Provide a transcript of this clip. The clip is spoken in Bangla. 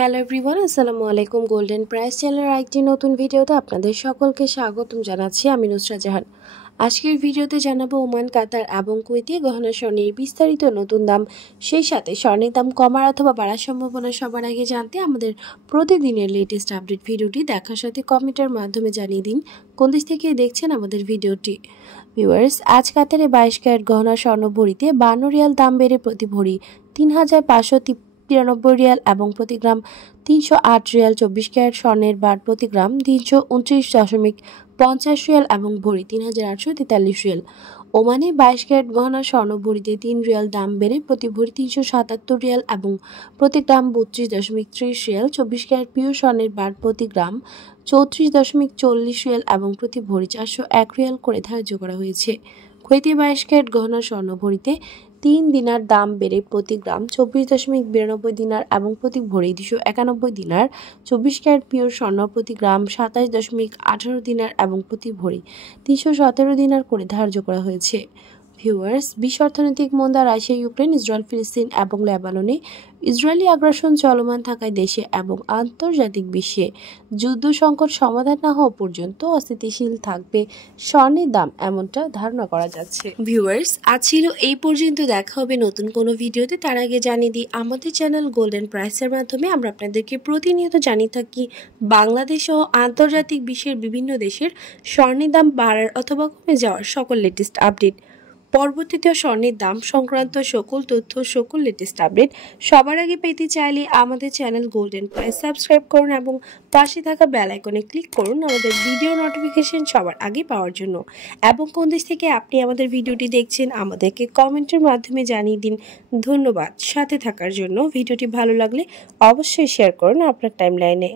হ্যালো এভরিওয়ান, আসসালামু আলাইকুম। গোল্ডেন প্রাইস চ্যানেলের আরেকটি নতুন ভিডিওতে আপনাদের সকলকে স্বাগতম জানাচ্ছি। আমি নুসরাত জাহান। আজকের ভিডিওতে জানাবো ওমান, কাতার এবং কুয়েতি গহনা স্বর্ণের বিস্তারিত নতুন দাম, সেই সাথে স্বর্ণের দাম কমার অথবা বাড়ার সম্ভাবনা সবার আগে জানতে আমাদের প্রতিদিনের লেটেস্ট আপডেট ভিডিওটি দেখার সাথে কমেন্টের মাধ্যমে জানিয়ে দিন কোন দেশ থেকে দেখছেন আমাদের ভিডিওটি। ভিউয়ার্স, আজ কাতারে 22 ক্যারেট গহনা স্বর্ণ ভরিতে 52 রিয়াল দাম বেড়ে প্রতি ভরি ৩,৫৯৩ রিয়াল এবং প্রতি গ্রাম ৩০৮ রিয়াল। 24 ক্যারেট স্বর্ণের বার প্রতি গ্রাম ৩29.৫০ রিয়াল এবং ভরি ৩,৮৪৩ রিয়াল। ওমানে 22 ক্যারেট গহনা স্বর্ণ ভরিতে 3 রিয়াল দাম বেড়ে প্রতি ভরি ৩৭৭ রিয়াল এবং প্রতি গ্রাম ৩২.৩০ রিয়াল। 24 ক্যারেট পিওর স্বর্ণের বার প্রতি গ্রাম ৩৪.৪০ রিয়াল এবং প্রতি ভরি 401 রিয়াল করে ধার্য করা হয়েছে। কুয়েতে 22 ক্যারেট গহনা স্বর্ণ ভরিতে 3 দিনার দাম বেড়ে প্রতি গ্রাম 24.92 দিনার এবং প্রতি ভরি 291 দিনার। 24 ক্যারেট পিওর স্বর্ণ প্রতি গ্রাম 27.18 দিনার এবং প্রতি ভরি 317 দিনার করে ধার্য করা হয়েছে। ভিউয়ার্স, বিশ্ব অর্থনৈতিক মন্দা, রাশিয়া, ইউক্রেন, ইসরায়েল, ফিলিস্তিন এবং লেবাননে ইসরায়েলি আগ্রাসন চলমান থাকায় দেশে এবং আন্তর্জাতিক বিশ্বে যুদ্ধ সংকট সমাধান না হওয়া পর্যন্ত অস্থিতিশীল থাকবে স্বর্ণের দাম, এমনটা ধারণা করা যাচ্ছে। ভিউয়ার্স, আজ ছিল এই পর্যন্ত। দেখা হবে নতুন কোনো ভিডিওতে। তার আগে জানিয়ে দিই, আমাদের চ্যানেল গোল্ডেন প্রাইসের মাধ্যমে আমরা আপনাদেরকে প্রতিনিয়ত জানিয়ে থাকি বাংলাদেশ ও আন্তর্জাতিক বিশ্বের বিভিন্ন দেশের স্বর্ণের দাম বাড়ার অথবা কমে যাওয়ার সকল লেটেস্ট আপডেট। পরবর্তীতে স্বর্ণের দাম সংক্রান্ত সকল তথ্য, সকল লেটেস্ট আপডেট সবার আগে পেতে চাইলে আমাদের চ্যানেল গোল্ডেন প্রাইস সাবস্ক্রাইব করুন এবং পাশে থাকা বেল আইকনে ক্লিক করুন আমাদের ভিডিও নোটিফিকেশন সবার আগে পাওয়ার জন্য। এবং কোন দেশ থেকে আপনি আমাদের ভিডিওটি দেখছেন আমাদেরকে কমেন্টের মাধ্যমে জানিয়ে দিন। ধন্যবাদ সাথে থাকার জন্য। ভিডিওটি ভালো লাগলে অবশ্যই শেয়ার করুন আপনার টাইমলাইনে।